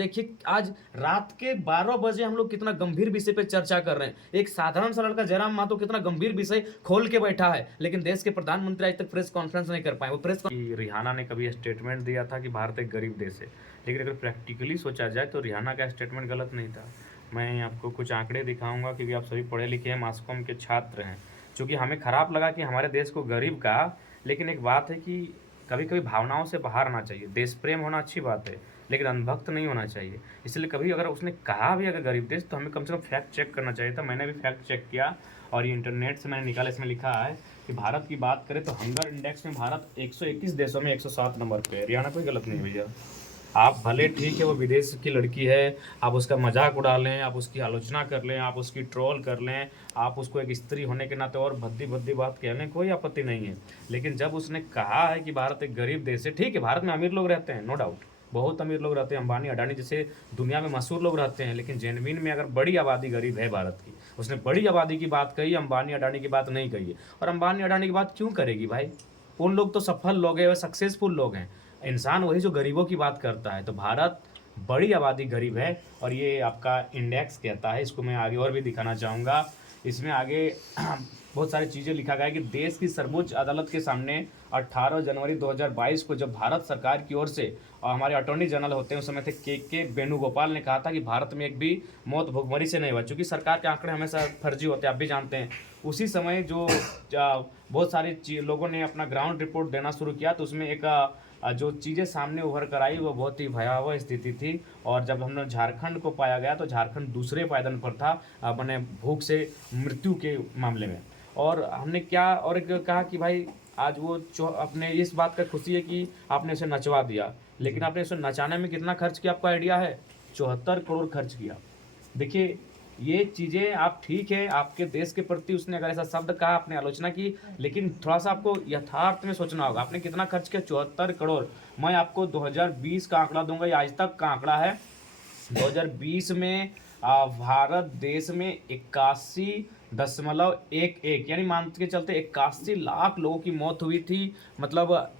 देखिए आज रात के 12 बजे हम लोग कितना गंभीर विषय पे चर्चा कर रहे हैं। एक साधारण सा लड़का जयराम मातो कितना गंभीर विषय खोल के बैठा है, लेकिन देश के प्रधानमंत्री आज तक प्रेस कॉन्फ्रेंस नहीं कर पाए। वो प्रेस कि रिहाना ने कभी स्टेटमेंट दिया था कि भारत एक गरीब देश है, लेकिन अगर प्रैक्टिकली सोचा जाए तो रिहाना का स्टेटमेंट गलत नहीं था। मैं आपको कुछ आंकड़े दिखाऊंगा क्योंकि आप सभी पढ़े लिखे हैं, मास कॉम के छात्र हैं। चूँकि हमें ख़राब लगा कि हमारे देश को गरीब कहा, लेकिन एक बात है कि कभी कभी भावनाओं से बाहर आना चाहिए। देश प्रेम होना अच्छी बात है, लेकिन अंधभक्त नहीं होना चाहिए। इसलिए कभी अगर उसने कहा भी अगर गरीब देश, तो हमें कम से कम फैक्ट चेक करना चाहिए था। मैंने भी फैक्ट चेक किया और ये इंटरनेट से मैंने निकाला। इसमें लिखा है कि भारत की बात करें तो हंगर इंडेक्स में भारत 121 देशों में 107 नंबर पे है। हरियाणा कोई गलत नहीं है भैया। आप भले ठीक है वो विदेश की लड़की है, आप उसका मजाक उड़ा लें, आप उसकी आलोचना कर लें, आप उसकी ट्रोल कर लें, आप उसको एक स्त्री होने के नाते और भद्दी भद्दी बात कह लें, कोई आपत्ति नहीं है। लेकिन जब उसने कहा है कि भारत एक गरीब देश है, ठीक है भारत में अमीर लोग रहते हैं, नो डाउट, बहुत अमीर लोग रहते हैं, अंबानी अडानी जैसे दुनिया में मशहूर लोग रहते हैं, लेकिन जेनविन में अगर बड़ी आबादी गरीब है भारत की, उसने बड़ी आबादी की बात कही, अंबानी अडानी की बात नहीं कही है। और अंबानी अडानी की बात क्यों करेगी भाई? उन लोग तो सफल लोग हैं, सक्सेसफुल लोग हैं। इंसान वही जो गरीबों की बात करता है। तो भारत बड़ी आबादी गरीब है और ये आपका इंडेक्स कहता है। इसको मैं आगे और भी दिखाना चाहूँगा। इसमें आगे बहुत सारी चीज़ें लिखा गया है कि देश की सर्वोच्च अदालत के सामने 18 जनवरी 2022 को जब भारत सरकार की ओर से और हमारे अटॉर्नी जनरल होते हैं उस समय थे के वेणुगोपाल ने कहा था कि भारत में एक भी मौत भुखमरी से नहीं हुआ। चूँकि सरकार के आंकड़े हमेशा फर्जी होते हैं, आप भी जानते हैं। उसी समय जो बहुत सारे लोगों ने अपना ग्राउंड रिपोर्ट देना शुरू किया, तो उसमें एक जो चीज़ें सामने उभर कर आई वो बहुत ही भयावह स्थिति थी। और जब हमने झारखंड को पाया गया तो झारखंड दूसरे पायदान पर था मैंने भूख से मृत्यु के मामले में। और हमने क्या और एक कहा कि भाई आज वो अपने इस बात का खुशी है कि आपने उसे नचवा दिया, लेकिन आपने उसे नचाने में कितना खर्च किया आपको आइडिया है? 74 करोड़ खर्च किया। देखिए ये चीज़ें आप ठीक है, आपके देश के प्रति उसने अगर ऐसा शब्द कहा, आपने आलोचना की, लेकिन थोड़ा सा आपको यथार्थ में सोचना होगा। आपने कितना खर्च किया? 74 करोड़। मैं आपको 2020 का आंकड़ा दूंगा, ये आज तक का आंकड़ा है। 2020 में भारत देश में 81.11 यानी मान के चलते 81 लाख लोगों की मौत हुई थी, मतलब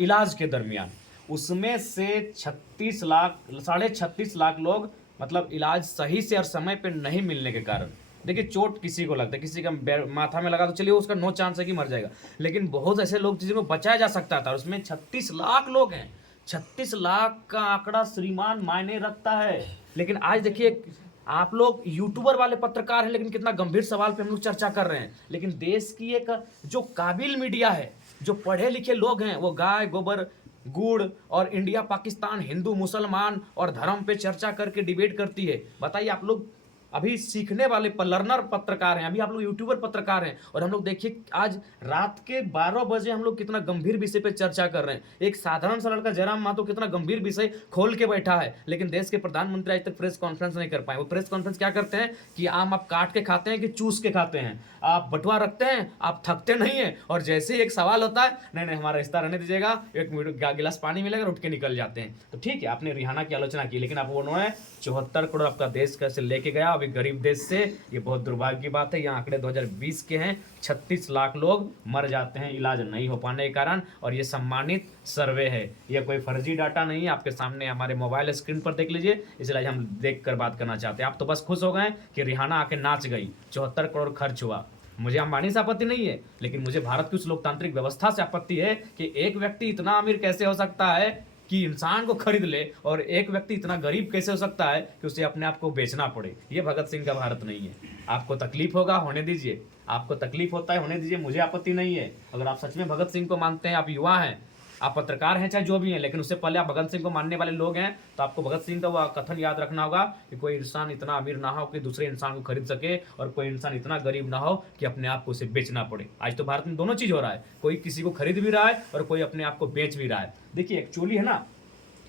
इलाज के दरमियान। उसमें से 36 लाख 36.5 लाख लोग मतलब इलाज सही से और समय पे नहीं मिलने के कारण। देखिए चोट किसी को लगता है, किसी का माथा में लगा तो चलिए उसका नो चांस है कि मर जाएगा, लेकिन बहुत ऐसे लोग जिनको बचाया जा सकता था, उसमें 36 लाख लोग हैं। 36 लाख का आंकड़ा श्रीमान मायने रखता है। लेकिन आज देखिए आप लोग यूट्यूबर वाले पत्रकार हैं, लेकिन कितना गंभीर सवाल पे हम लोग चर्चा कर रहे हैं। लेकिन देश की एक जो काबिल मीडिया है, जो पढ़े लिखे लोग हैं, वो गाय गोबर गुड़ और इंडिया पाकिस्तान हिंदू मुसलमान और धर्म पे चर्चा करके डिबेट करती है। बताइए आप लोग अभी सीखने वाले लर्नर पत्रकार हैं, अभी आप लोग यूट्यूबर पत्रकार हैं, और हम लोग देखिए आज रात के 12 बजे हम लोग कितना गंभीर विषय पे चर्चा कर रहे हैं। एक साधारण सा लड़का जयराम मातो कितना गंभीर विषय खोल के बैठा है, लेकिन देश के प्रधानमंत्री आज तक प्रेस कॉन्फ्रेंस नहीं कर पाए। वो प्रेस कॉन्फ्रेंस क्या करते हैं कि आम आप काट के खाते हैं कि चूस के खाते हैं, आप बटुआ रखते हैं, आप थकते नहीं है, और जैसे ही एक सवाल होता है नहीं नहीं हमारा रिश्ता रहने दीजिएगा, एक गिलास पानी मिलेगा, उठ के निकल जाते हैं। तो ठीक है आपने रिहाना की आलोचना की, लेकिन आप उन्होंने 74 करोड़ आपका देश कैसे लेके गया अभी गरीब देश से, ये बहुत दुर्भाग्य की बात है। यहाँ आंकड़े 2020 के हैं, 36 लाख लोग मर जाते हैं इलाज नहीं हो पाने के कारण, और ये सम्मानित सर्वे है, ये कोई फर्जी डाटा नहीं है। आपके सामने हमारे मोबाइल स्क्रीन पर देख लीजिए, इसलिए हम देख कर बात करना चाहते हैं। आप तो बस खुश हो गए कि रिहाना आके नाच गई, 74 करोड़ खर्च हुआ। मुझे अंबानी से आपत्ति नहीं है, लेकिन मुझे भारत की उस लोकतांत्रिक व्यवस्था से आपत्ति है कि एक व्यक्ति इतना अमीर कैसे हो सकता है कि इंसान को खरीद ले, और एक व्यक्ति इतना गरीब कैसे हो सकता है कि उसे अपने आप को बेचना पड़े। ये भगत सिंह का भारत नहीं है। आपको तकलीफ होगा, होने दीजिए, आपको तकलीफ होता है होने दीजिए, मुझे आपत्ति नहीं है। अगर आप सच में भगत सिंह को मानते हैं, आप युवा हैं, आप पत्रकार हैं, चाहे जो भी हैं, लेकिन उससे पहले आप भगत सिंह को मानने वाले लोग हैं, तो आपको भगत सिंह का वह कथन याद रखना होगा कि कोई इंसान इतना अमीर ना हो कि दूसरे इंसान को खरीद सके, और कोई इंसान इतना गरीब ना हो कि अपने आप को उसे बेचना पड़े। आज तो भारत में दोनों चीज़ हो रहा है, कोई किसी को खरीद भी रहा है और कोई अपने आप को बेच भी रहा है। देखिए एक्चुअली है ना,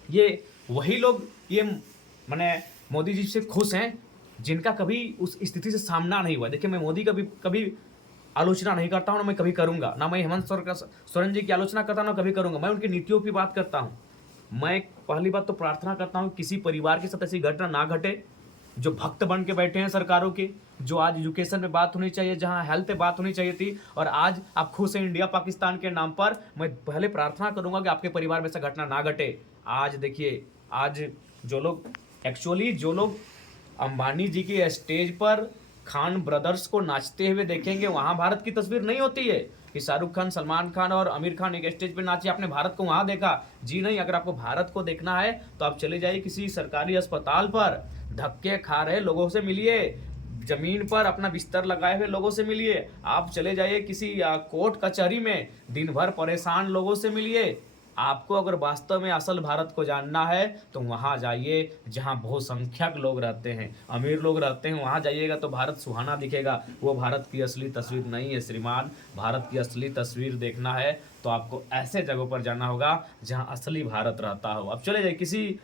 ये वही लोग ये मैंने मोदी जी से खुश हैं जिनका कभी उस स्थिति से सामना नहीं हुआ। देखिए मैं मोदी का भी कभी आलोचना नहीं करता हूँ, ना मैं कभी करूँगा, ना मैं हेमंत सोरेन जी की आलोचना करता हूँ, ना कभी करूँगा। मैं उनकी नीतियों की बात करता हूँ। मैं पहली बात तो प्रार्थना करता हूँ किसी परिवार के साथ ऐसी घटना ना घटे जो भक्त बन के बैठे हैं सरकारों के, जो आज एजुकेशन पे बात होनी चाहिए, जहां हेल्थ पे बात होनी चाहिए थी, और आज आप खुश हैं इंडिया पाकिस्तान के नाम पर। मैं पहले प्रार्थना करूंगा कि आपके परिवार में ऐसा घटना ना घटे। आज देखिए आज जो लोग अंबानी जी की स्टेज पर खान ब्रदर्स को नाचते हुए देखेंगे, वहां भारत की तस्वीर नहीं होती है कि शाहरुख खान, सलमान खान और आमिर खान एक स्टेज पे नाचे, आपने भारत को वहां देखा। जी नहीं, अगर आपको भारत को देखना है तो आप चले जाइए किसी सरकारी अस्पताल पर, धक्के खा रहे लोगों से मिलिए, जमीन पर अपना बिस्तर लगाए हुए लोगों से मिलिए, आप चले जाइए किसी कोर्ट कचहरी में, दिन भर परेशान लोगों से मिलिए। आपको अगर वास्तव में असल भारत को जानना है तो वहाँ जाइए जहाँ बहुसंख्यक लोग रहते हैं, अमीर लोग रहते हैं, वहाँ जाइएगा तो भारत सुहाना दिखेगा। वो भारत की असली तस्वीर नहीं है श्रीमान। भारत की असली तस्वीर देखना है तो आपको ऐसे जगहों पर जाना होगा जहाँ असली भारत रहता हो। अब चले जाइए किसी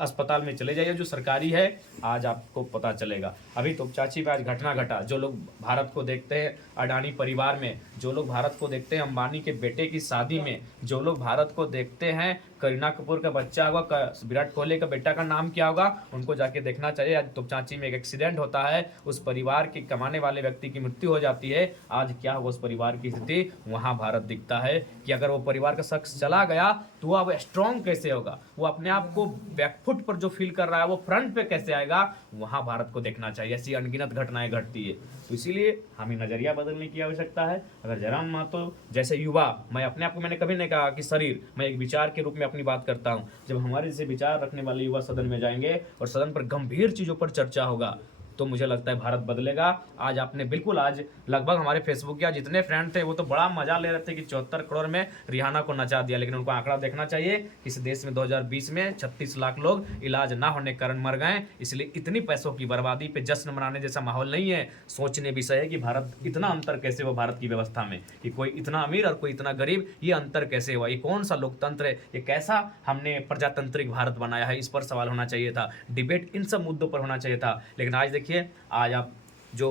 अस्पताल में, चले जाइए जो सरकारी है, आज आपको पता चलेगा। अभी तो चाची पे आज घटना घटा, जो लोग भारत को देखते हैं अडानी परिवार में, जो लोग भारत को देखते हैं अंबानी के बेटे की शादी में, जो लोग भारत को देखते हैं करीना कपूर का बच्चा होगा, विराट कोहली का बेटा का नाम क्या होगा, उनको जाके देखना चाहिए। आज तो चाची में एक एक्सीडेंट होता है, उस परिवार के कमाने वाले व्यक्ति की मृत्यु हो जाती है। आज क्या होगा उस परिवार की स्थिति, वहाँ भारत दिखता है कि अगर वो परिवार का शख्स चला गया तो वो अब स्ट्रॉन्ग कैसे होगा, वो अपने आप को बैकफुट पर जो फील कर रहा है वो फ्रंट पे कैसे आएगा, वहाँ भारत को देखना चाहिए। ऐसी अनगिनत घटनाएं घटती है, तो इसीलिए हमें नजरिया बदलने की आवश्यकता है। अगर जयराम महतो जैसे युवा, मैं अपने आप को, मैंने कभी नहीं कहा कि शरीर, मैं एक विचार के रूप में अपनी बात करता हूँ। जब हमारे जैसे विचार रखने वाले युवा सदन में जाएंगे और सदन पर गंभीर चीजों पर चर्चा होगा तो मुझे लगता है भारत बदलेगा। आज आपने बिल्कुल, आज लगभग हमारे फेसबुक या जितने फ्रेंड थे वो तो बड़ा मजा ले रहे थे कि 74 करोड़ में रिहाना को नचा दिया, लेकिन उनको आंकड़ा देखना चाहिए कि इस देश में 2020 में 36 लाख लोग इलाज ना होने के कारण मर गए। इसलिए इतनी पैसों की बर्बादी पे जश्न मनाने जैसा माहौल नहीं है। सोचने विषय है कि भारत, इतना अंतर कैसे हुआ भारत की व्यवस्था में, कि कोई इतना अमीर और कोई इतना गरीब, ये अंतर कैसे हुआ, ये कौन सा लोकतंत्र है, ये कैसा हमने प्रजातांत्रिक भारत बनाया है, इस पर सवाल होना चाहिए था। डिबेट इन सब मुद्दों पर होना चाहिए था। लेकिन आज देखिए, आज आप जो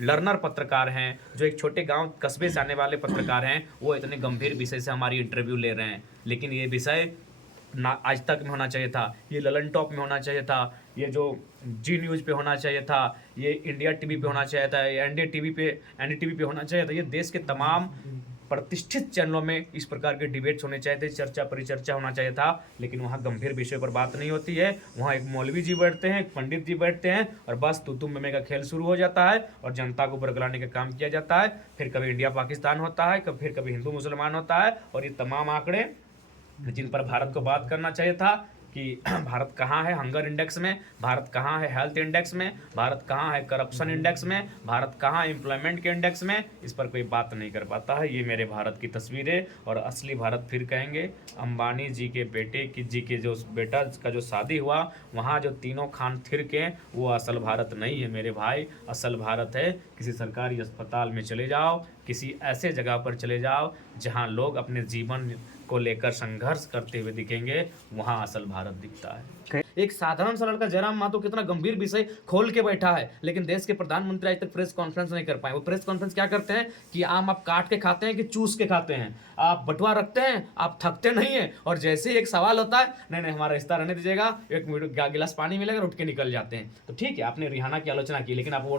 लर्नर पत्रकार हैं, जो एक छोटे गांव कस्बे से आने वाले पत्रकार हैं, वो इतने गंभीर विषय से हमारी इंटरव्यू ले रहे हैं। लेकिन ये विषय ना आज तक में होना चाहिए था, ये ललन टॉप में होना चाहिए था, ये जो जी न्यूज़ पे होना चाहिए था, ये इंडिया टीवी पे होना चाहिए था, ये एनडीटीवी पे होना चाहिए था। ये देश के तमाम प्रतिष्ठित चैनलों में इस प्रकार के डिबेट्स होने चाहिए थे, चर्चा परिचर्चा होना चाहिए था। लेकिन वहाँ गंभीर विषय पर बात नहीं होती है। वहाँ एक मौलवी जी बैठते हैं, एक पंडित जी बैठते हैं और बस तू में का खेल शुरू हो जाता है और जनता को बरगलाने का काम किया जाता है। फिर कभी इंडिया पाकिस्तान होता है, फिर कभी हिंदू मुसलमान होता है। और ये तमाम आंकड़े जिन पर भारत को बात करना चाहिए था कि भारत कहाँ है हंगर इंडेक्स में, भारत कहाँ है हेल्थ इंडेक्स में, भारत कहाँ है करप्शन इंडेक्स में, भारत कहाँ है एम्प्लॉयमेंट के इंडेक्स में, इस पर कोई बात नहीं कर पाता है। ये मेरे भारत की तस्वीर है। और असली भारत फिर कहेंगे, अंबानी जी के बेटे की जी के जो बेटा का जो शादी हुआ, वहाँ जो तीनों खान थिरके, वो असल भारत नहीं है मेरे भाई। असल भारत है किसी सरकारी अस्पताल में चले जाओ, किसी ऐसे जगह पर चले जाओ जहाँ लोग अपने जीवन को लेकर संघर्ष करते हुए दिखेंगे, वहाँ असल भारत दिखता है। एक साधारण सा लड़का जयराम महतो कितना गंभीर विषय खोल के बैठा है, लेकिन देश के प्रधानमंत्री आज तक प्रेस कॉन्फ्रेंस नहीं कर पाए। वो प्रेस कॉन्फ्रेंस क्या करते हैं कि आम आप काट के खाते हैं कि चूस के खाते हैं, आप बटुआ रखते हैं, आप थकते नहीं है। और जैसे ही एक सवाल होता है, नहीं नहीं हमारा रिश्ता रहने दीजिएगा, एक गिलास पानी मिलेगा, उठ के निकल जाते हैं। तो ठीक है, आपने रिहाना की आलोचना की, लेकिन आप वो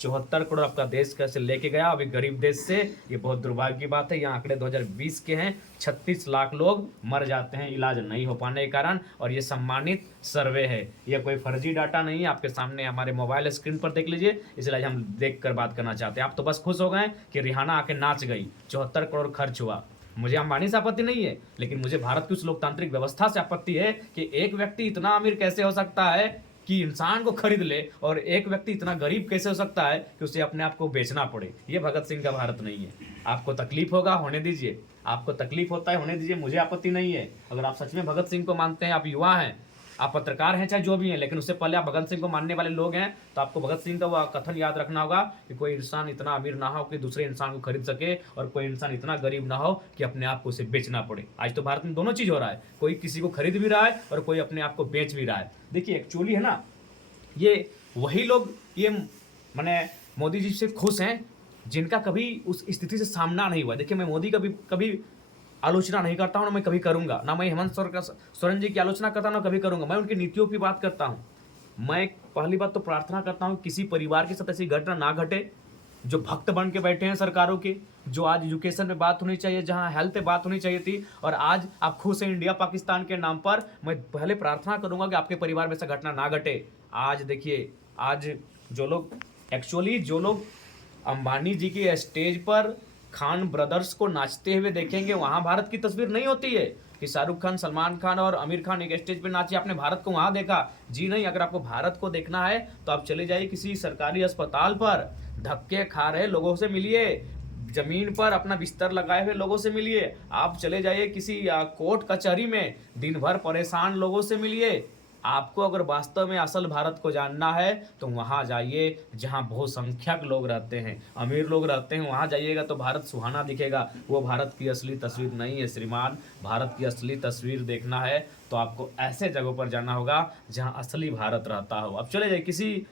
74 करोड़ आपका देश कैसे लेके गया अभी गरीब देश से, ये बहुत दुर्भाग्य की बात है। यहाँ आंकड़े 2020 के हैं, 36 लाख लोग मर जाते हैं इलाज नहीं हो पाने के कारण। और ये सम्मानित सर्वे है, ये कोई फर्जी डाटा नहीं है, आपके सामने हमारे मोबाइल स्क्रीन पर देख लीजिए। इसलिए हम देख कर बात करना चाहते हैं। आप तो बस खुश हो गए कि रिहाना आके नाच गई, 74 करोड़ खर्च हुआ। मुझे अंबानी से आपत्ति नहीं है, लेकिन मुझे भारत की उस लोकतांत्रिक व्यवस्था से आपत्ति है कि एक व्यक्ति इतना अमीर कैसे हो सकता है कि इंसान को खरीद ले, और एक व्यक्ति इतना गरीब कैसे हो सकता है कि उसे अपने आप को बेचना पड़े। ये भगत सिंह का भारत नहीं है। आपको तकलीफ होगा, होने दीजिए, आपको तकलीफ होता है, होने दीजिए, मुझे आपत्ति नहीं है। अगर आप सच में भगत सिंह को मानते हैं, आप युवा हैं, आप पत्रकार हैं, चाहे जो भी हैं, लेकिन उससे पहले आप भगत सिंह को मानने वाले लोग हैं, तो आपको भगत सिंह का वह कथन याद रखना होगा कि कोई इंसान इतना अमीर ना हो कि दूसरे इंसान को खरीद सके, और कोई इंसान इतना गरीब ना हो कि अपने आप को उसे बेचना पड़े। आज तो भारत में दोनों चीज हो रहा है, कोई किसी को खरीद भी रहा है और कोई अपने आप को बेच भी रहा है। देखिए एक्चुअली है ना, ये वही लोग, ये माने मोदी जी से खुश हैं जिनका कभी उस स्थिति से सामना नहीं हुआ। देखिए मैं मोदी का भी कभी आलोचना नहीं करता हूँ, ना मैं कभी करूंगा, ना मैं हेमंत सोरेन जी की आलोचना करता हूँ, ना कभी करूंगा। मैं उनकी नीतियों की बात करता हूँ। मैं पहली बात तो प्रार्थना करता हूँ किसी परिवार के साथ ऐसी घटना ना घटे जो भक्त बन के बैठे हैं सरकारों के, जो आज एजुकेशन पे बात होनी चाहिए, जहां हेल्थ पे बात होनी चाहिए थी, और आज आप खुश हैं इंडिया पाकिस्तान के नाम पर। मैं पहले प्रार्थना करूंगा कि आपके परिवार में ऐसा घटना ना घटे। आज देखिए, आज जो लोग अंबानी जी की स्टेज पर खान ब्रदर्स को नाचते हुए देखेंगे, वहां भारत की तस्वीर नहीं होती है कि शाहरुख खान, सलमान खान और आमिर खान एक स्टेज पे नाचे, आपने भारत को वहां देखा। जी नहीं, अगर आपको भारत को देखना है तो आप चले जाइए किसी सरकारी अस्पताल पर, धक्के खा रहे लोगों से मिलिए, जमीन पर अपना बिस्तर लगाए हुए लोगों से मिलिए। आप चले जाइए किसी कोर्ट कचहरी में, दिन भर परेशान लोगों से मिलिए। आपको अगर वास्तव में असल भारत को जानना है तो वहाँ जाइए जहाँ बहुसंख्यक लोग रहते हैं, अमीर लोग रहते हैं, वहाँ जाइएगा तो भारत सुहाना दिखेगा। वो भारत की असली तस्वीर नहीं है श्रीमान। भारत की असली तस्वीर देखना है तो आपको ऐसे जगहों पर जाना होगा जहाँ असली भारत रहता हो। अब चले जाइए किसी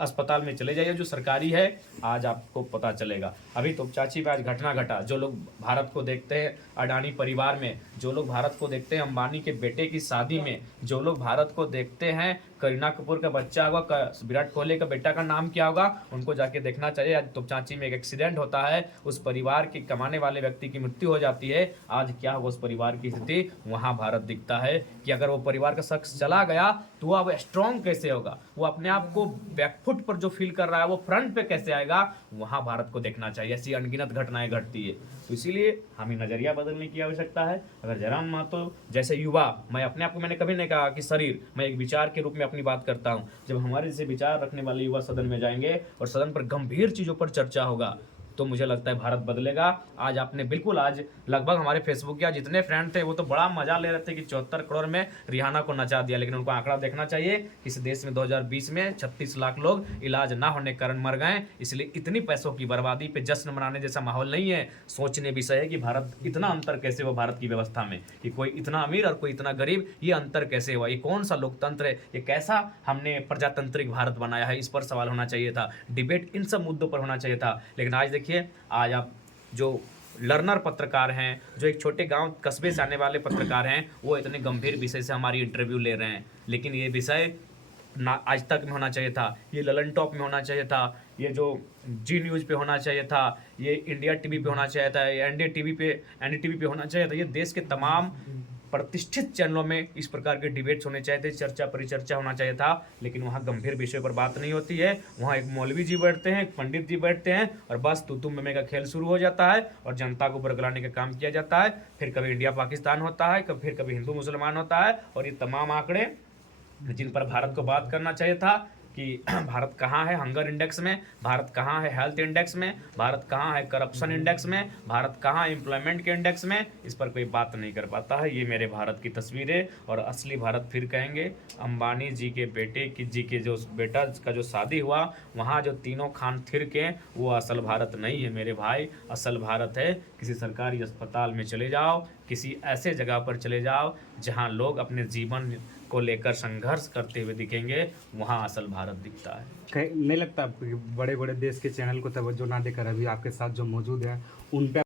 अस्पताल में, चले जाइए जो सरकारी है, आज आपको पता चलेगा। अभी तो चाची पे आज घटना घटा, जो लोग भारत को देखते हैं अडानी परिवार में, जो लोग भारत को देखते हैं अंबानी के बेटे की शादी में, जो लोग भारत को देखते हैं करीना कपूर का बच्चा होगा, विराट कोहली का बेटा का नाम क्या होगा, उनको जाके देखना चाहिए। आज तो चांची में एक एक्सीडेंट होता है, उस परिवार के कमाने वाले व्यक्ति की मृत्यु हो जाती है। आज क्या होगा उस परिवार की स्थिति, वहाँ भारत दिखता है कि अगर वो परिवार का शख्स चला गया तो वह अब स्ट्रॉन्ग कैसे होगा, वो अपने आप को बैकफुट पर जो फील कर रहा है वो फ्रंट पे कैसे आएगा, वहाँ भारत को देखना चाहिए। ऐसी अनगिनत घटनाएं घटती है, तो इसीलिए हमें नजरिया बदलने की आवश्यकता है। अगर जयराम महतो जैसे युवा, मैं अपने आप को, मैंने कभी नहीं कहा कि शरीर, मैं एक विचार के रूप में अपनी बात करता हूं, जब हमारे जैसे विचार रखने वाले युवा सदन में जाएंगे और सदन पर गंभीर चीजों पर चर्चा होगा तो मुझे लगता है भारत बदलेगा। आज आपने बिल्कुल, आज लगभग हमारे फेसबुक के जितने फ्रेंड थे वो तो बड़ा मजा ले रहे थे कि 74 करोड़ में रिहाना को नचा दिया, लेकिन उनको आंकड़ा देखना चाहिए कि इस देश में 2020 में 36 लाख लोग इलाज ना होने के कारण मर गए। इसलिए इतनी पैसों की बर्बादी पे जश्न मनाने जैसा माहौल नहीं है। सोचने विषय है कि भारत, इतना अंतर कैसे हुआ भारत की व्यवस्था में, कि कोई इतना अमीर और कोई इतना गरीब, ये अंतर कैसे हुआ, ये कौन सा लोकतंत्र है, ये कैसा हमने प्रजातांत्रिक भारत बनाया है, इस पर सवाल होना चाहिए था। डिबेट इन सब मुद्दों पर होना चाहिए था। लेकिन आज देखिए, आज आप जो लर्नर पत्रकार हैं, जो एक छोटे गांव कस्बे से आने वाले पत्रकार हैं, वो इतने गंभीर विषय से हमारी इंटरव्यू ले रहे हैं। लेकिन ये विषय ना आज तक में होना चाहिए था, ये ललन टॉप में होना चाहिए था, ये जो जी न्यूज़ पे होना चाहिए था, ये इंडिया टीवी पे होना चाहिए था, ये एनडीटीवी पे होना चाहिए था। ये देश के तमाम प्रतिष्ठित चैनलों में इस प्रकार के डिबेट्स होने चाहिए थे, चर्चा परिचर्चा होना चाहिए था। लेकिन वहाँ गंभीर विषय पर बात नहीं होती है। वहाँ एक मौलवी जी बैठते हैं, एक पंडित जी बैठते हैं, और बस तू तुम में का खेल शुरू हो जाता है और जनता को बरगलाने का काम किया जाता है। फिर कभी इंडिया पाकिस्तान होता है, फिर कभी हिंदू मुसलमान होता है, और ये तमाम आंकड़े जिन पर भारत को बात करना चाहिए था कि भारत कहाँ है हंगर इंडेक्स में, भारत कहाँ है हेल्थ इंडेक्स में, भारत कहाँ है करप्शन इंडेक्स में, भारत कहाँ है एम्प्लॉयमेंट के इंडेक्स में, इस पर कोई बात नहीं कर पाता है। ये मेरे भारत की तस्वीर है, और असली भारत फिर कहेंगे अंबानी जी के बेटे की जी के जो बेटा का जो शादी हुआ, वहाँ जो तीनों खान थिर के, वो असल भारत नहीं है मेरे भाई। असल भारत है किसी सरकारी अस्पताल में चले जाओ, किसी ऐसे जगह पर चले जाओ जहाँ लोग अपने जीवन को लेकर संघर्ष करते हुए दिखेंगे, वहाँ असल भारत दिखता है। नहीं लगता आपको कि बड़े बड़े देश के चैनल को तवज्जो ना देकर अभी आपके साथ जो मौजूद है उन पे